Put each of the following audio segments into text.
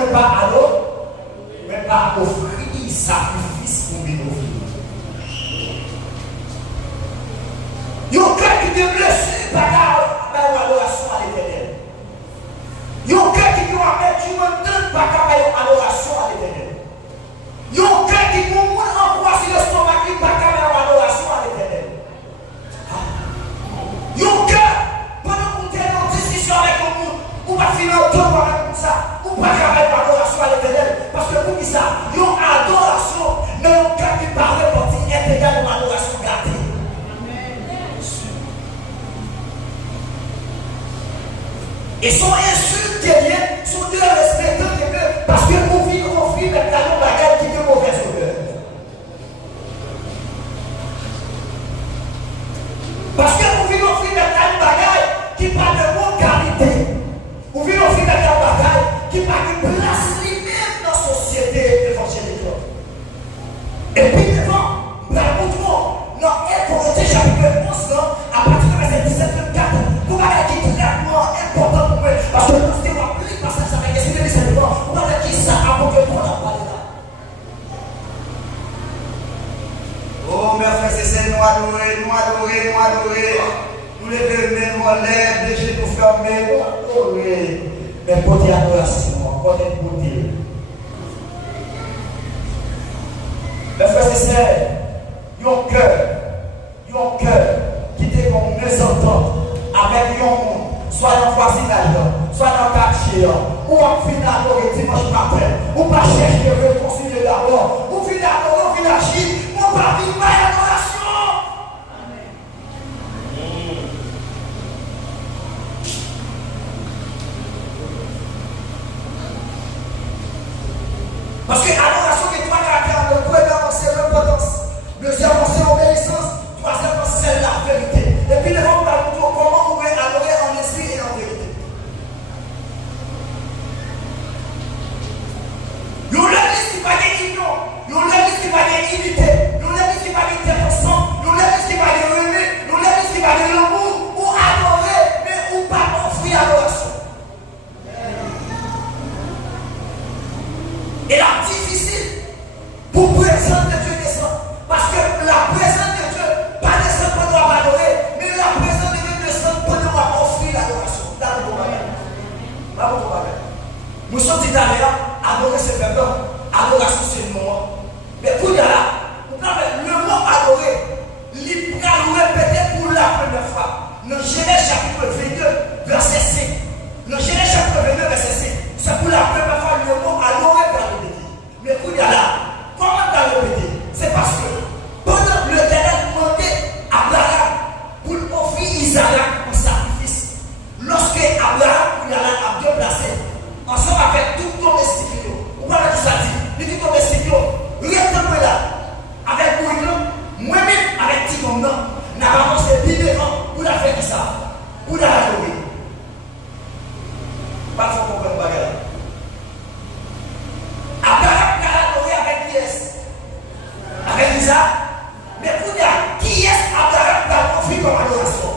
ne pas alors, mais pas offrir sacrifice pour nous offrir. Il y a un cœur qui te blesse par l'adoration à l'éternel. Il y a un cœur qui doit mettre du monde par l'adoration à l'éternel. Il y a un cœur qui doit envoyer l'estomac par l'adoration à l'éternel. Il y a un cœur, pendant que vous êtes en discussion avec le monde, vous ne pouvez pas finir le temps avec ça, vous ne pouvez pas faire l'adoration à l'éternel. Parce que vous dites ça, il y a une adoration, mais un cœur qui parle pour dire est égal à une adoration gâtée. Et son insulte qui vient, son Dieu respectant que parce que vous vivez conflit avec la bagarre qui est mauvaise odeur. Parce que vous vivez conflit avec la bagarre qui parle de bonne qualité. Vous vivez conflit avec la bagarre qui parle de place lui-même dans la société évangélique. Et puis devant, non, et Corinthiens chapitre 11, à partir de verset 17-24, vous voyez qui est tellement important pour moi. Parce que nous devons appeler le passage avec l'esprit de discernement. Vous voyez qui ça a pour que nous en parler là. Oh, mes frères et sœurs, nous adorer. Nous lever nous en l'air, les genoux fermés, nous adorer. Mais côté adoration, côté beauté. Mes frères et sœurs, il y a un cœur qui était comme mésentente avec un monde, soit dans le voisinage, soit dans le quartier, ou en final, dimanche matin, ou pas chercher à réconcilier d'abord, ou finalement, au village, ou pas vivre par l'adoration. Parce que l'adoration qui est trois caractères, le premier, c'est l'importance. Deuxièmement, c'est l'obéissance. Troisièmement, c'est la vérité. Et puis, nous allons parler de comment on peut adorer en esprit et en vérité. Nous l'église qui va des unions, nous l'église qui va des unités, nous l'église qui va des têtes ensemble, nous l'église qui va des remis, nous l'église qui va des l'amour, ou adorer, mais ou pas offrir adoration. Et là, difficile pour présenter Dieu descend. Parce que la présence de Dieu, pas descend pour nous adorer, mais la présence de Dieu descend pour nous offrir l'adoration. Là, vous comprenez. Nous sommes dit d'ailleurs, adorer c'est faire adoration c'est le mot. Mais pour là, le mot adorer, il peut nous répéter pour la première fois. Dans Genèse chapitre 22, verset 5. Dans Genèse chapitre 22, verset 5. C'est pour la première fois le mot adorer va le répéter. Mais pour là, comment va le répéter? C'est parce que pendant que l'Éternel demandait à Abraham pour offrir Isaac en sacrifice, lorsque Abraham a déplacé, ensemble avec tout domestique, vous voyez tout ça dit, il dit domestique, restez là, avec moi-même, avec Timon, n'a pas pensé bien devant pour la faire ça, pour la adorer. Pas de faut comprendre bagarre. Abraham a adoré avec pièce. Avec Isaac, mais pour dire qui est Abraham va offrir comme adoration?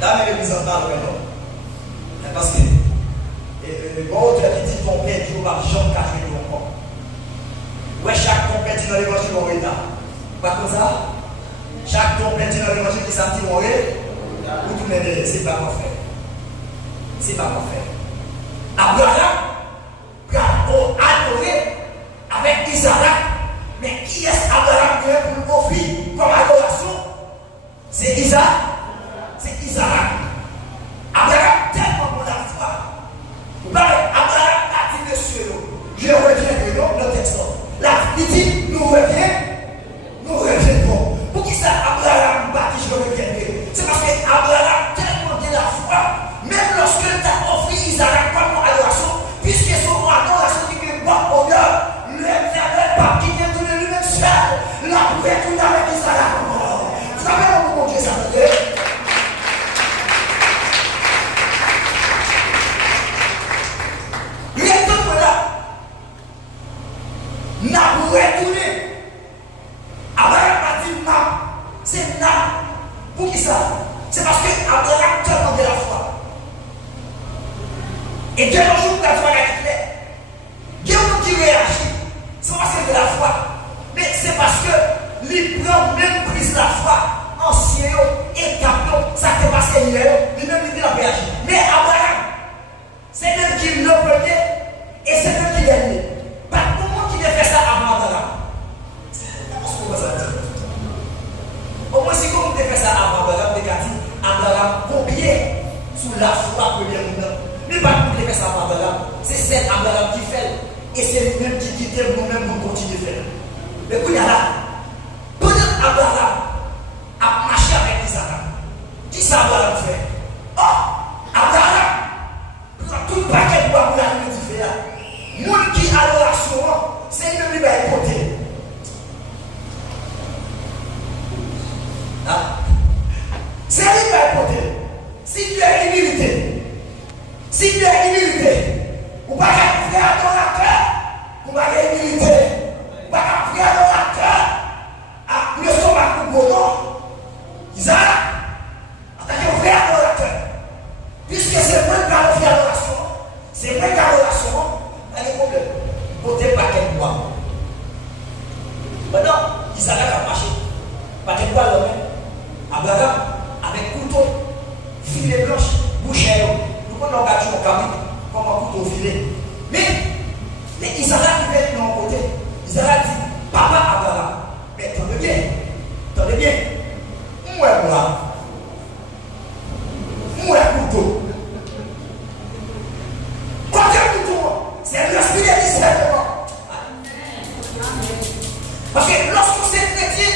Là, mais les en parlent vraiment. Parce que bon Dieu qui dit ton père, Dieu va jamais cacher ton corps. Ouais, chaque ton père dit dans l'évangile mon état. Pas comme ça. Chaque ton père dit dans l'évangile qui s'attire mon ou tout le monde, c'est pas mon frère. C'est pas mon frère. Abraham adoré avec Isaac, mais qui est Abraham pour offrir comme adoration? C'est Isaac. C'est Isaac. Abraham tellement pour la foi. Abraham a dit monsieur, je reviens de l'homme le texte. Là, il dit nous reviendrons. Pour qui ça Abraham va dire je reviendrai? C'est parce que Abraham tellement de la foi, même lorsque tu as offert Isaac comme adoration, puisque son adoration qui est bon au cœur, l'Éternel pas quitter tout le lui-même seul, la pouvait tout avec Isaac. Vous savez comment Dieu s'appelait? Il est tout là. N'a pas retourné. Abraham a dit non. C'est non. Pour qui ça? C'est parce que Abraham tellement de la foi. Et de nos jours, quand tu vas clair, il y a un qui réagit, c'est parce que de la foi. Mais c'est parce que lui prend même prise la foi, ancien, étape, ça t'est passé hier, lui-même il a réagi. Mais Abraham, c'est même qui le premier et c'est même qui l'a né. Pas de moment qui a fait ça avant Abraham. Au moins, si vous avez fait ça avant Abraham, vous avez dit Abraham, combien sous la foi première nous. Mais pas pour faire ça avant Abraham, c'est celle Abraham qui fait et c'est lui-même qui quitte nous-mêmes pour continuer à faire. Mais quand il y a là, pendant Abraham a marché avec Isaac, qui ça Abraham fait? Oh, Abraham, tout le paquet de bois pour la nuit de faire. Moun qui a l'adoration, c'est lui-même qui va écouter. C'est lui qui va écouter. Si tu es humilité, si tu es humilité, ou pas qu'à faire adorateur, ou pas qu'à humilité, ou pas qu'à faire adorateur, à le stomac pour Bono, Isaac, en tant que vrai adorateur, puisque c'est moi qui a fait adoration, c'est moi qui a adoration, il y a des problèmes. Côté paquet de bois. Maintenant, Isaac a marché. Paquet de bois, Abraham, avec couteau, filet blanche, bouchère. Nous prenons gâteau au cabri, comme un couteau filet. Mais, les Israéliens qui viennent de mon côté, Israël dit, papa Abraham, mais attendez bien, où est moi? Où est couteau? Côté couteau, c'est l'esprit de discernement. Parce que lorsqu'on s'est chrétien,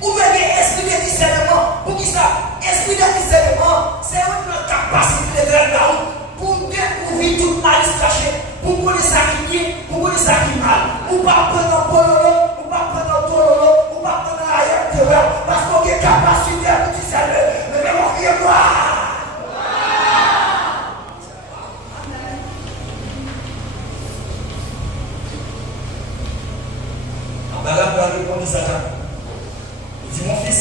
vous avez l'esprit de discernement. Pour qui ça? Esprit de discernement, c'est une capacité de faire pour découvrir toute malice cachée, pour connaître ça qui est bien, pour connaître ça qui est mal. Ou pas prendre un pololo, ou pas prendre un tololo, ou pas prendre un ailleurs terreur, parce qu'on a capacité de discerner. Mais on vient voir. Abraham va répondre à Isaac. Il dit, mon fils,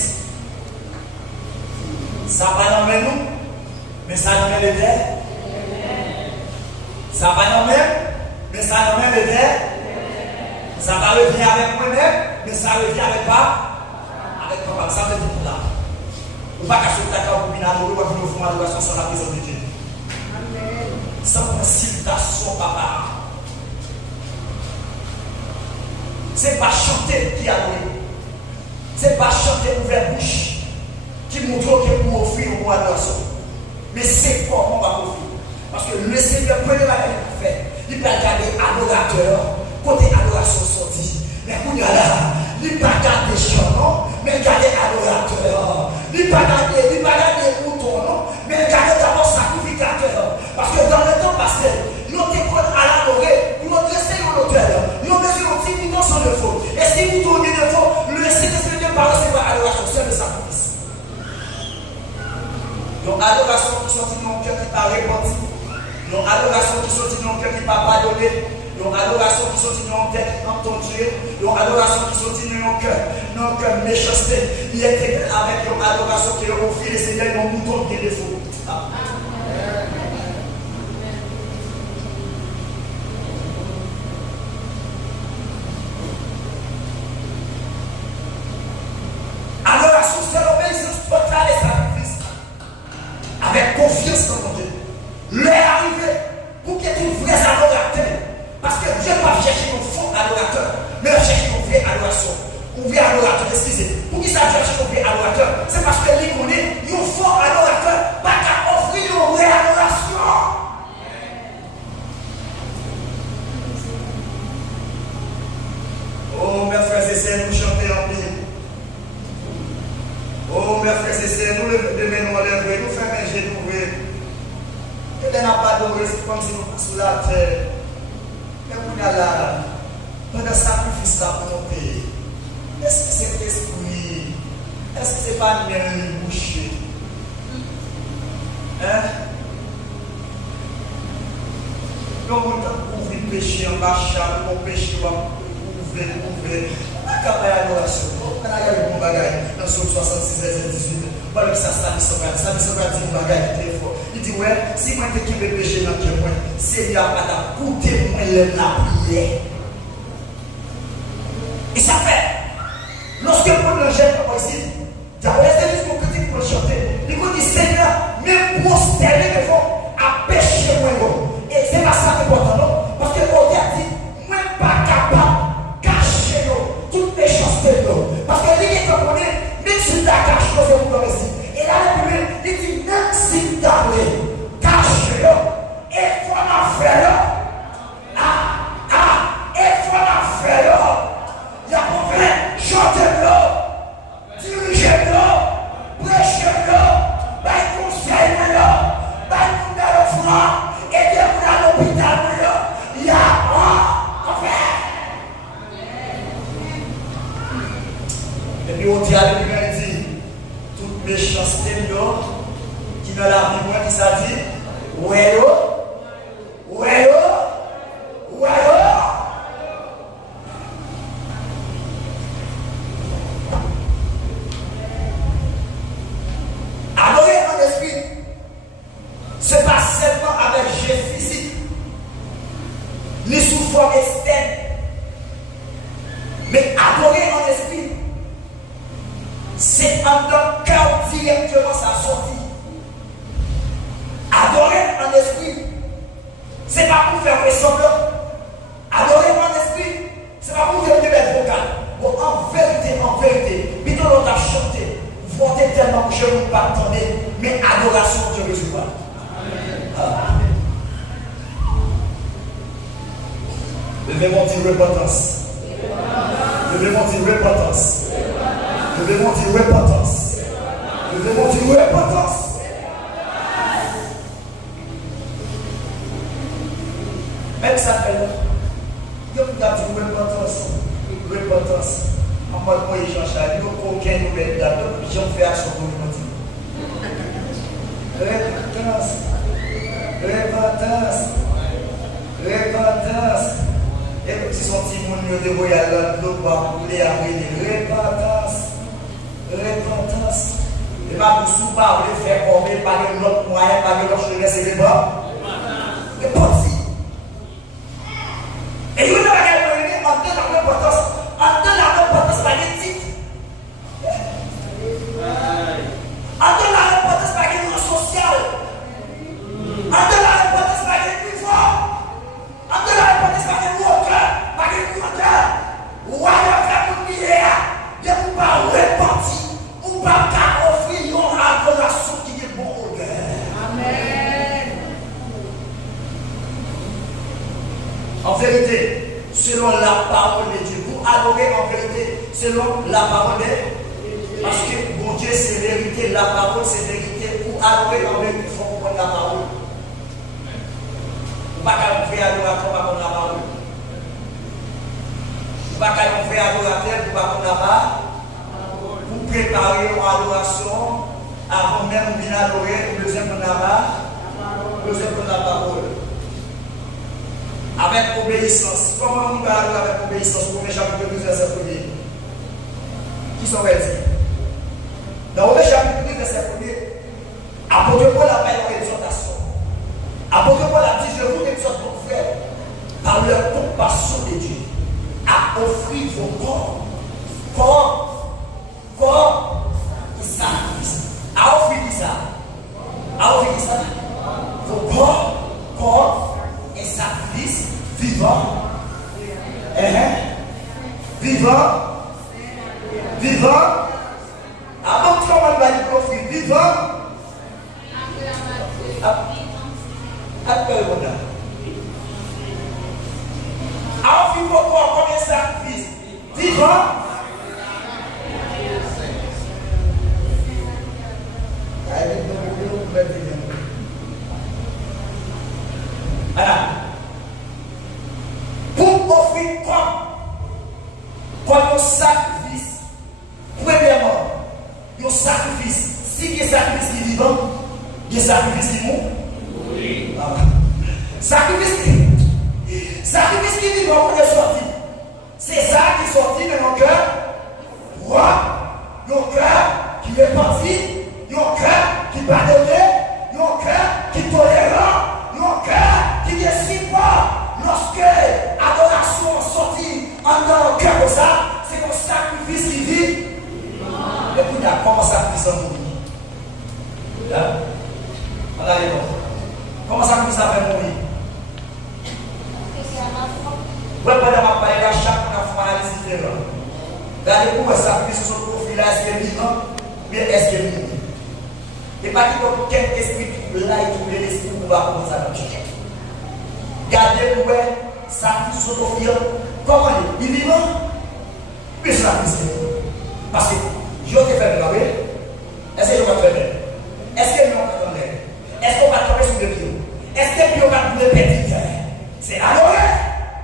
ça va dans nous, mais ça nous met le terre. Ça va dans mais ça nous met le terre. Ça va revenir avec moi-même, mais ça revient avec pas. Avec papa. Ça veut dire pour là. Ou pas qu'à ce d'accord pour venir adorer, ou pas venir au fond adoration sur la présence de Dieu. Sans consultation, papa. C'est pas chanter qui adore. C'est pas chanter ouvert bouche qui montre que pour offrir au moins adoration. Mais c'est comment on va offrir. Parce que le Seigneur peut le faire. Il peut regarder adorateur, côté adoration sortie. Mais quand il y a là, il ne peut pas garder chant, non, mais garder adorateur. Il ne peut pas garder mouton, non, mais garder d'abord sacrificateur. Parce que dans le temps passé, l'on t'écoute à l'adorer, l'on laissait l'auteur, l'on laissait un petit mouton sans défaut. Et si vous tournez défaut, le Seigneur ne parle pas adoration, c'est le sacrifice. Donc, adoration qui sortit de mon cœur qui pas répandue. Donc, adoration qui sortit de mon cœur qui pas pardonné. Donc, adoration qui sortit de mon tête entendue. Donc, adoration qui sortit de mon cœur. Non, cœur méchanceté. Il est avec une adoration qui est offerte, le Seigneur, mon mouton qui est défaut. Adoration, c'est l'obéissance totale et sacrifice. Avec confiance dans mon Dieu. L'heure arrivée pour qu'il y ait une vraie adorateur. Parce que Dieu ne va pas chercher un faux adorateur, mais il va chercher une vraie adoration. Un vrai adorateur, excusez. Pour qui ça cherche un vrai adorateur? C'est parce que lui connaît un faux adorateur, pas qu'à offrir une vraie adoration. Oh, mes frères et sœurs, nous chantons en paix. Oh, mes frères et sœurs, nous nous enlèvons, nous faisons un jet d'ouvrir. Et là, n'a pas d'ouvrir, c'est comme si nous passons sur la terre. Mais on a là, on a sacrifice là pour nos pays. Est-ce que c'est l'esprit? Est-ce que c'est pas une bouche? Hein? Nous avons ouvert le péché en bas, le péché, ouvert. On a capé l'adoration. On a eu un bon bagage dans le 66 verset 18. On parle de ça, ça dit un bagage très fort. Il dit, ouais, si moi je suis péché dans le cœur, Seigneur, madame, écoutez-moi la prière. Et ça fait, lorsque vous le jette ici, j'avais laissé juste mon critique pour le chanter. Il dit, Seigneur, même prosterner devant à pécher moi. Et c'est pas ça qui est important, non? Parce que l'autre a dit, moi pas capable de cacher toute méchanceté. Parce que lui qui comprenait, même si tu as caché, c'est pour le récit. Et là, la Bible, il dit, même si tu as caché, il faut en faire. Il faut en faire. Il y a pour faire chanter-le, diriger-le, prêcher-le, bailler conseil-le, bailler dans le front, aider-le à l'hôpital. Il y a en faire. Et puis on dit à l'Église, il dit, toute méchanceté qui dans la vie, moi, qui ça dit, ouais, ouais, ouais, adorer en esprit, c'est pas seulement avec geste physique, ni sous forme externe, mais adorer en esprit, c'est en tant cœur directement sa sortie. Adorer en esprit, c'est pas pour faire semblant. Adorer en esprit, c'est pas pour faire des belles vocales. Bon, en vérité, plutôt l'on a chanté, votez tellement que je ne vous pas attendre, mais adoration, Dieu résout pas. Levez-moi dire repentance. Levez-moi dire repentance. Levez-moi dire repentance. Levez-moi dire repentance. Même ça fait là. Il y a dit repentance. En mode moi, Jean-Charles, il n'y a aucun nouvelle date. J'en fais action pour le dire. Repentance. Et puis si son petit monde de royal, l'autre va rouler après repentance. Et pas pour sous pas, vous faire combien par l'autre moyen, par l'autre chemin, c'est les bas. Repentance. Et vous n'avez pas gagné en temps la repentance. En temps la repentance, pas de titre. En temps la repentance, pas de social. En temps la repentance, pas de pouvoir. En temps la repentance, pas de worker, pas de coureur. Ou alors faire pour milliard. Il ne faut pas repentir. Ou pas offrir une adoration qui est bon au cœur. Amen. En vérité, selon la parole de Dieu, vous adorez en vérité, selon la parole de Dieu. Parce que bon Dieu, c'est vérité, la parole, c'est vérité. Pour adorer en vérité, il faut comprendre la parole. Vous ne pouvez pas faire adoration pour comprendre la parole. Vous ne pouvez pas faire adorateur pour comprendre la parole. Vous préparez une adoration avant même de adorer, vous besoin de la parole. Avec obéissance. Comment on va aller avec obéissance? Pour le chapitre 12, verset 1er. Qui sont dit? Dans le chapitre 12, verset 1er, apôtre Paul a fait une exhortation. Apôtre Paul a dit, je vous exhorte, mon frère, par leur compassion de Dieu, à offrir vos corps et sacrifice. À offrir ça. À offrir ça. Vos corps et sacrifice vivant. Avant que on va lui offrir vivant. Après le à offrir vos corps comme un sacrifice vivant. Pour offrir comme un sacrifice, premièrement, un sacrifice, si il y a un sacrifice qui est vivant, il y a un sacrifice qui est mort. Oui. Sacrifice qui est vivant pour les sortir. C'est ça qui est sorti de nos cœurs. Roi, nos cœurs qui est parti. Il y a un cœur qui pardonne, il y a un cœur qui est tolérant, il y a un cœur qui décide pas. Lorsque l'adoration sortit en dans le cœur comme ça, c'est un sacrifice qui vit. Et puis il y a comment sacrifice en mourir. On a les comment sacrifice en mourir. Ouais, pendant ma parole, chaque fois, c'est différent. Regardez pour sacrifice sur son profil, est-ce qu'il est vivant, mais est-ce qu'il est mort. Et pas qu'il y a quel esprit qui là et trouver l'esprit pour pouvoir commencer à marcher. Regardez pour sacrifice sur son profil, comment il est vivant, mais sacrifice. Parce que je vais faire le travail. Est-ce que je vais faire le est-ce que je vais faire le est-ce qu'on va tomber sur le pied? Est-ce que je vais faire le petit? C'est adoré.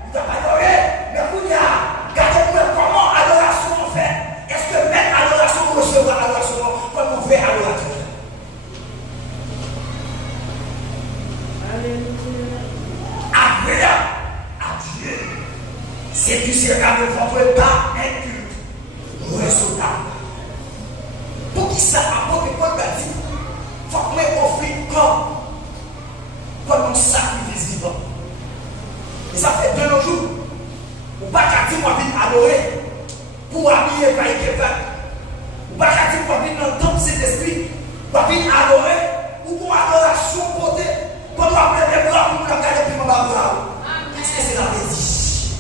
Vous n'avez pas adoré. Mais vous regardez comment adoration on fait. Est-ce que même adoration vous recevez adoration comme on fait adorateur? Agréable à Dieu. C'est du seras devant votre pas un culte raisonnable. Pour qui ça apporte Paul a dit, il faut qu'on offre comme un sacrifice vivant. Et ça fait 2 jours. Ou pas qu'à dire moi venir adorer pour habiller par Kevin. Ou pas qu'à dire moi venir dans le temple cet esprit pour venir adorer ou pour adoration côté. Quand on va prendre les bras pour nous regarder puis on va voir. Qu'est-ce que c'est la bêtise?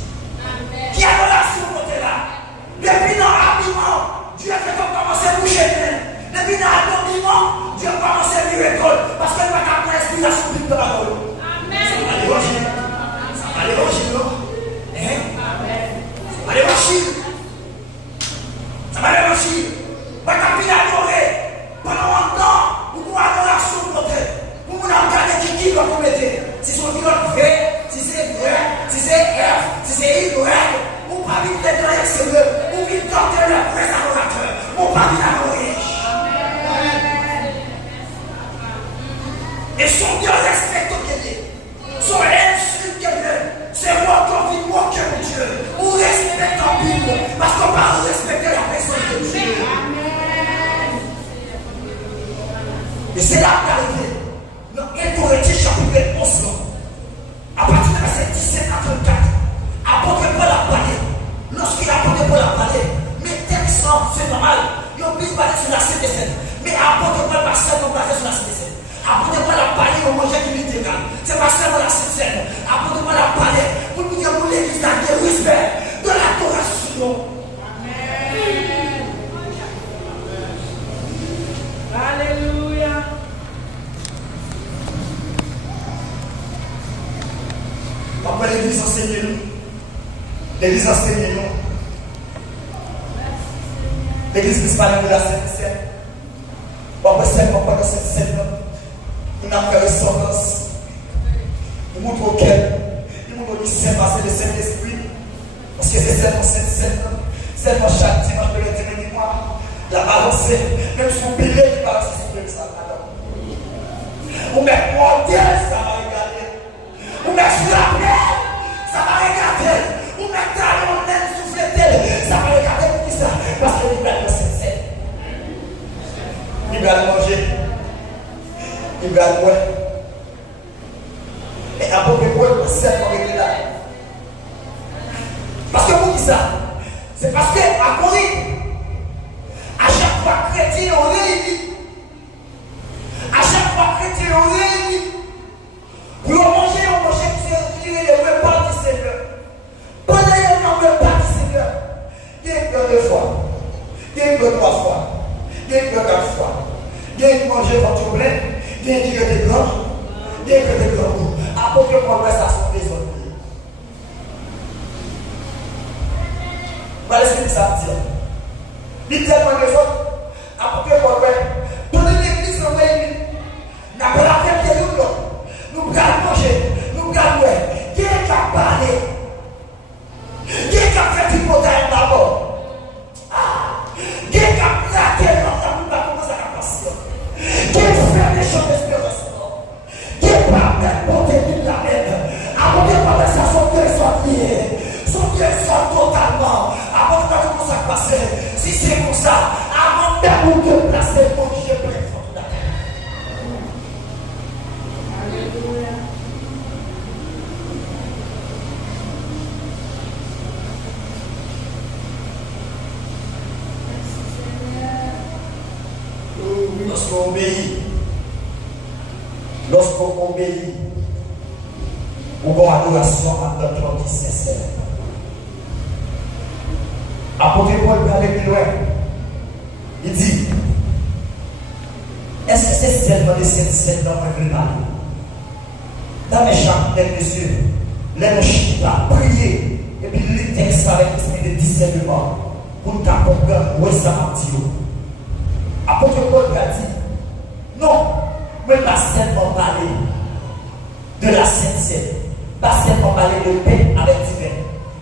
Qui adoration côté là? Depuis dans l'habillement, Dieu a fait commencer à bouger. Depuis dans l'habillement, Dieu a commencé à vivre l'école. Parce qu'il va capter l'inspiration publique de la parole. Amen. Allez, Rochille, non? Allez, Rochille. Ça va aller, Rochille. Va t'appeler à adorer. Pendant un temps, vous pouvez adoration de côté. Vous pouvez regarder qui va vous mettre. Si c'est un pilote vrai, si c'est vrai, si c'est F, si c'est Y, vous pas vite d'être dans l'extérieur. Vous vite tenter le vrai adorateur. Vous pas vite adorer. Et son Dieu respecte quelqu'un. Son insulte quelqu'un. C'est moi qui vis moquer mon Dieu. On respecte en Bible. Parce qu'on va respecter la personne de Dieu. Et c'est là qu'arrivé. Dans Écorétie chapitre 11. À partir de verset 17 à 34. Apôtre Paul a parlé. Lorsqu'il a apôtre Paul a parlé. Mais texte, c'est normal. Ils ont plus parlé sur la Sainte Seine. Mais apôtre Paul pas seulement parlé sur la Sainte Seine. Apôtre Paul a parlé au manger qui lui était. C'est pas seulement la Sainte Seine. Apôtre Paul a parlé pour nous dire pour l'église de respect, de l'adoration. Amen. Alléluia. Papa, l'église enseigne-nous. L'église enseigne-nous. L'église principale de la Sainte Seine. Papa, c'est papa de cette scène. Il a fait ressemblance. Il montre auquel. Il montre au lycée passer le Saint-Esprit. Parce que c'est seulement cette scène. Seulement chaque dimanche de l'éternel du mois. La balance, même son billet qui balance sur le ça. On met monter, ça va regarder. On met frapper, ça va regarder. On met talon, souffler, ça va regarder pour qui ça. Parce qu'il va dans cette scène. Il va manger. Il va boire. Et apôtre Paul, c'est avec là. Parce que vous dites ça, c'est parce qu'à Corinthe, à chaque fois chrétien on réunit, à chaque fois chrétien on réunit, pour manger, tu dirais le repas du Seigneur. Pendant le repas du Seigneur, il y a une 2 fois, il y a une 3 fois, il y a une 4 fois, il y a une manger votre plein, il y a une des grands, il y a une des grands. Apôtre Paul, ça sont des autres. Voilà ce que ça veut dire. Il tellement des autres. Apôtre Paul, toute l'église nous réunit. Nous avons la fête de nous. Nous pouvons manger. Nous pouvons boire. Qui est qui a parlé? Qui est qui a fait du potage d'abord? Qui est qui a plaqué dans la boule pour commencer à passer? Qui fait des choses d'espérance? Qui est pas même porté de la même? Apôtre Paul, ça son cœur soit lié. Son cœur soit totalement. Avant de commencer à passer, si c'est comme ça, avant même de placer mon Dieu préféré. Lorsqu'on obéit, lorsqu'on obéit, on va adoration en notre cœur qui est sincère. Apôtre Paul va aller plus loin. Il dit, est-ce que c'est seulement les saints dans le mal? Dans mes chambres, les messieurs, les chants, prier, et puis les textes avec l'esprit de discernement, pour nous comprendre où est-ce que ça m'a dit. Apôtre Paul a dit, non, mais pas seulement parler de la sainteté, pas seulement parler de paix avec divin.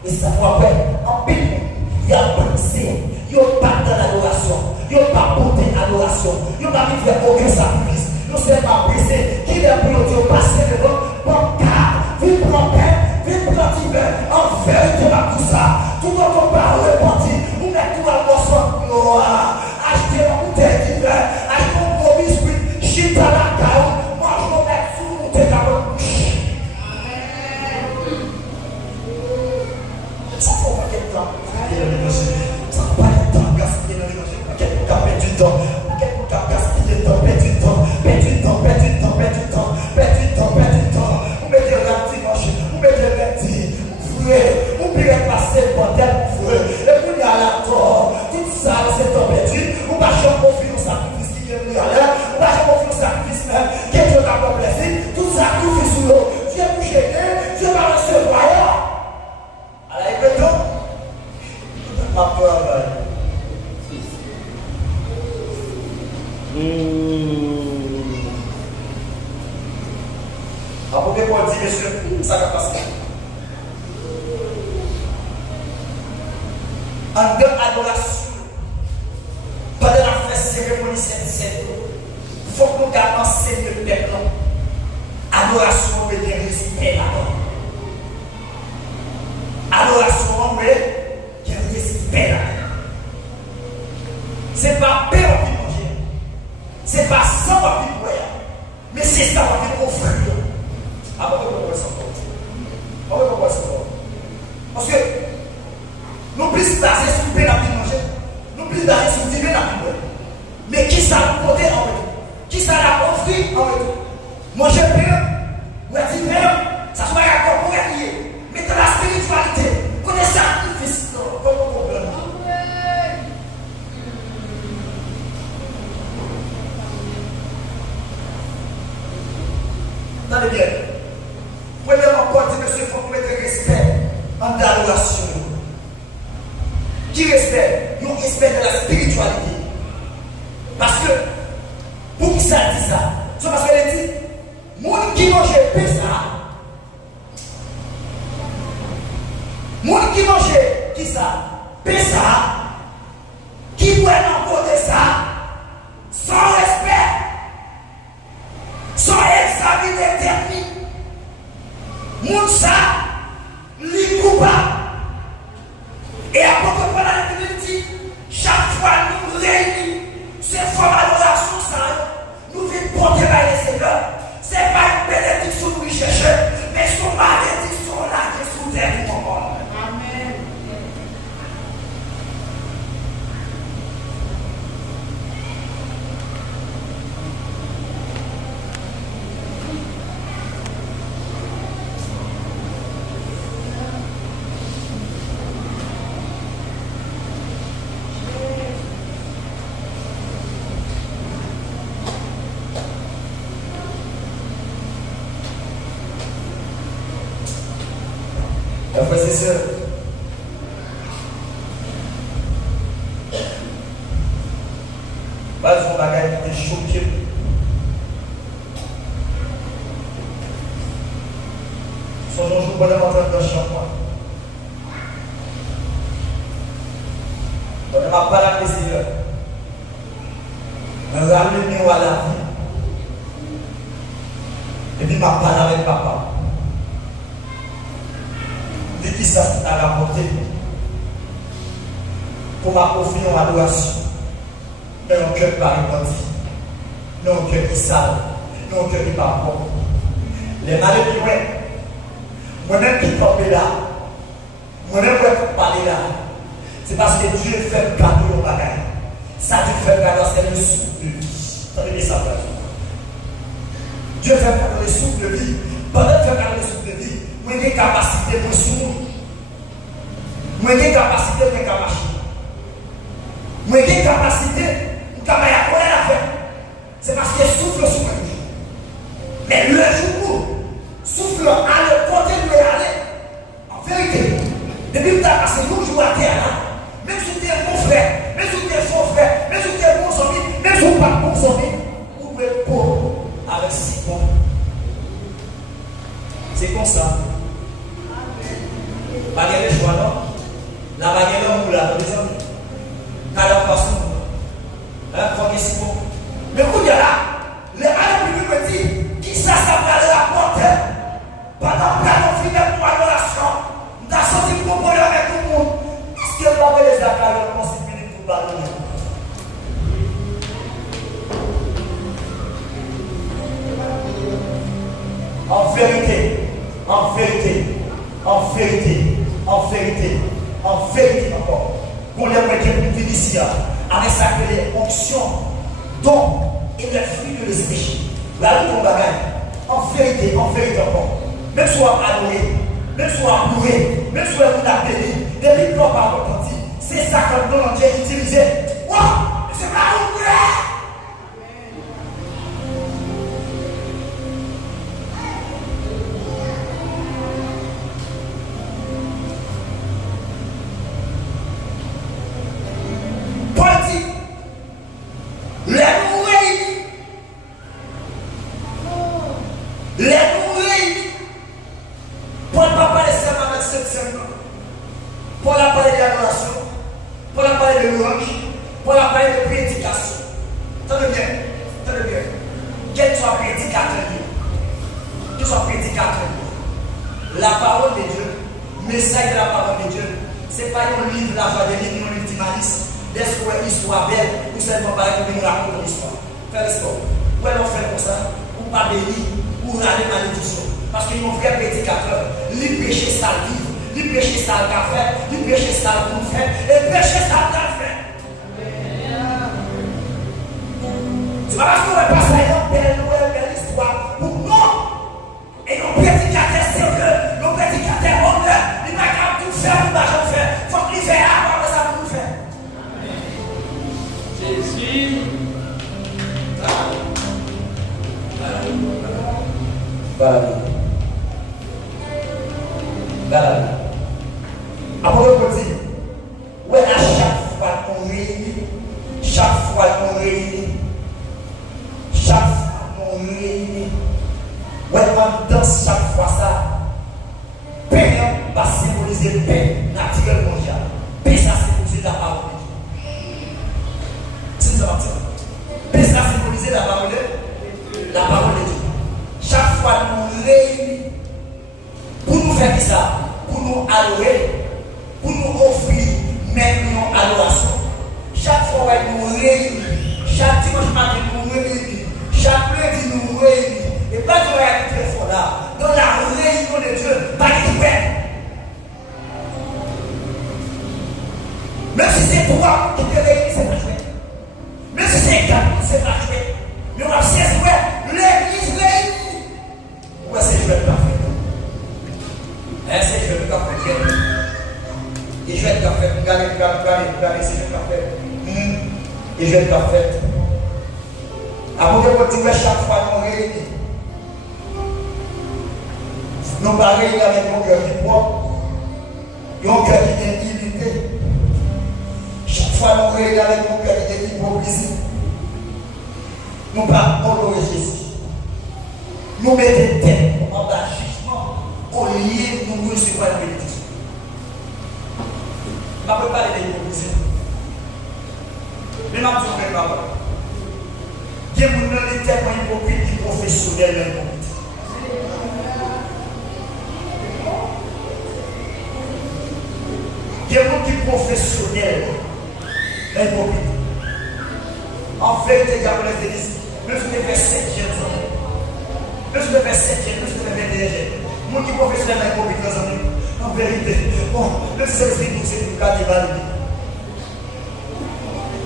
Et ça va après, en paix, il y a pensé, il n'y a pas dans l'adoration, il n'y a pas porté l'adoration, il n'y a pas fait aucun sacrifice, il n'y a seulement brisé, qui est pour Dieu, passer devant, pour car, vive pour paix, vive pour divin, en vérité, tout ça, tout votre parole est parti, vous mettez tout à votre gloire, achetez la bouteille divin, achetez un gros biscuit, chita la caille, moi je vais mettre sous mon tête à votre bouche. Ça fait pas quel temps. Ça n'a pas de temps gaspillé dans l'évangile. Quel temps perd du temps. Quel temps gaspillé temps, perd du temps. Perd du temps, perd du temps, perd du temps. Perd du temps, perd du temps. Vous mettez le dimanche, vous mettez le lundi. Vous frère, vous pouvez passer pendant vous frère. Et vous y allez à tort. Tout ça, c'est temps perdu. Vous marchez en conflit au sacrifice qui vient de l'heure. Vous marchez en conflit au sacrifice même. Quel Dieu t'a complaisé. Tout sacrifice sous l'eau. Dieu vous gêner. Dieu va recevoir. Alors, écoutons. Ma peur. Apôtre Paul dit, monsieur, ça va passer. En deux adoration, pendant la fête cérémonie sainte, il faut que nous gardions enseigné le peuple. Adoration, on veut dire respect là-bas. Adoration, on veut dire respect là-bas. Ce n'est pas paix qui mange, ce n'est pas sang qui boit, mais c'est ça qui offre. Ah, pourquoi ça pourquoi ça parce que nous plus basés sur le paix qui mange, nous plus basés sur le divin qui boit. Mais qui ça nous porte en retour? Qui ça l'a offert en retour? Manger paix, ou divin, ça soit d'accord pour gagner. Mais dans la spiritualité, connaît sacrifice, comment comprendre? Attendez bien. Premièrement, Paul dit, monsieur, il faut qu'on mette respect en l'adoration. Qui respecte? Nous respect de la spiritualité. Parce que, pour qui ça dit ça? C'est parce qu'elle dit, moi qui mange paix ça. Moi qui mange qui ça? Paix ça. Qui doit encore de ça? Sans respect. Sans examiner technique. Moun ça, li coupable. Et après que pendant la dit, chaque fois nous réunissons, ces formes d'adoration, nous venons porter par les Seigneurs. Ce n'est pas une bénédiction que nous cherchons, mais son malédiction là qui est sous terre du moment. Amen. Frères et sœurs, pas un bagage qui est choqué. Son jour pour le montrer dans chaque mois. On ne m'a pas la Seigneur. On a amené à la vie. Et puis m'a parlé avec papa. De qui ça t'a rapporté pour ma offrir en adoration. Mais un cœur pas répandi. Non, un cœur qui sale. Non, un cœur qui pas bon. Les malades qui ouais. Moi-même qui tombe là. Moi-même qui parle là. C'est parce que Dieu fait un cadeau au bagage. Ça Dieu fait un cadeau, c'est le souffle de vie. et sa place. Dieu fait parler le souffle de vie. Pendant que fait parler le souffle de vie, moi j'ai capacité de sourd. Moi j'ai capacité de marcher. Moi j'ai capacité de travailler à quoi la faire. C'est parce que souffle sur moi. Mais le jour où souffle à le côté de aller, en vérité, depuis que tu as passé 12 jours à terre là, même si tu es bon frère, même si tu es faux frère, même si tu es bon ami, même si tu n'es pas bon ami, vous pouvez être pauvre avec 6 bons. C'est comme ça. Pas de choix, non? La baguette, on l'a dans les amis. Car la façon, il faut que c'est bon. Mais quand il y a là, les amis me disent, qui ça va aller la porte? Pendant que nous finissons pour l'adoration, nous avons sorti pour composer avec tout le monde. Est-ce que vous avez les accords de constituer pour parler? En vérité, en vérité, en vérité, en vérité, en vérité encore, qu'on aimerait que nous venions ici avec ça que les onctions, dons et les fruits de l'esprit. Là où on bagaille, en vérité encore, même si on a adoré, même si on a bourré, même si on a béni, des livres par repenti, c'est ça que le nom de Dieu utilisait. Wow! C'est pas vous frère!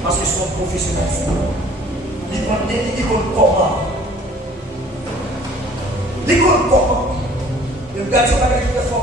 Parce qu'ils sont professionnels. Il compte comment. Il compte comment. Le gars, tu vas faire